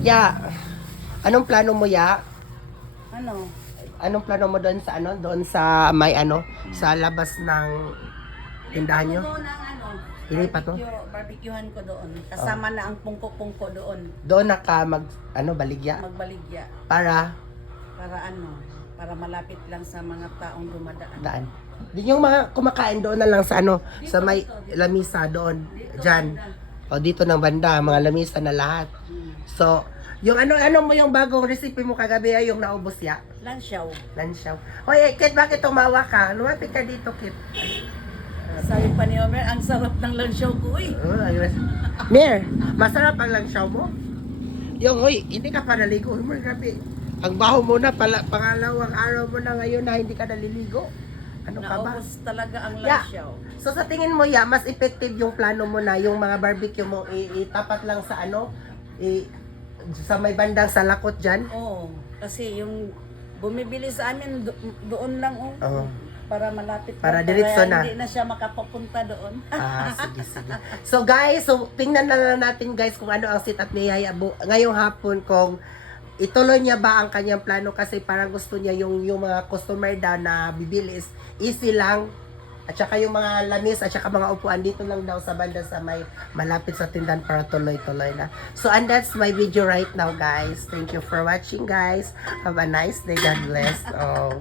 Ya, anong plano mo, Ya? Ano? Anong plano mo doon sa ano? Doon sa may ano? Sa labas ng tindahan nyo? Doon ang ano, Hindi pa to? barbecuehan ko doon. Kasama na ang pungko-pungko doon. Doon naka baligya? Magbaligya. Para Para ano, para malapit lang sa mga taong dumadaan. daan. Di yung mga kumakain doon na lang sa ano? Sa may lamisa doon. Diyan. O dito ng banda, mga lamisa na lahat. So, yung ano mo yung bagong recipe mo kagabi ay yung naubos ya? Lansyaw. Lansyaw. Hoy, Kit, bakit tumawa ka? Lumapit ka dito, Kit. Sabi pa ni Homer, ang sarap ng lansyaw ko eh. Mir, masarap ang lansyaw mo? Yung, hoy, hindi ka pa naligo. Hoy, grabe. Ang baho mo na, pangalawang araw mo na ngayon na hindi ka naliligo. Ano ka ba? Naubos talaga ang Ya. lansyaw. So sa tingin mo ya, mas effective yung plano mo na yung mga barbecue mo itapat lang sa ano, sa may bandang salakot dyan. Oo, kasi yung bumibili sa amin doon lang oh. Oo. Para malapit Para lang, diretso na. Hindi na siya makapapunta doon. Sige, sige. So guys, so tingnan na lang natin guys kung ano ang setup ni Yaya ngayong hapon kung ituloy niya ba ang kanyang plano kasi parang gusto niya yung mga customer daw na bibili is easy lang. At saka yung mga lamis at saka mga upuan dito lang daw sa banda sa may malapit sa tindahan para tuloy-tuloy na. So and that's my video right now guys. Thank you for watching guys. Have a nice day. God bless. Oh.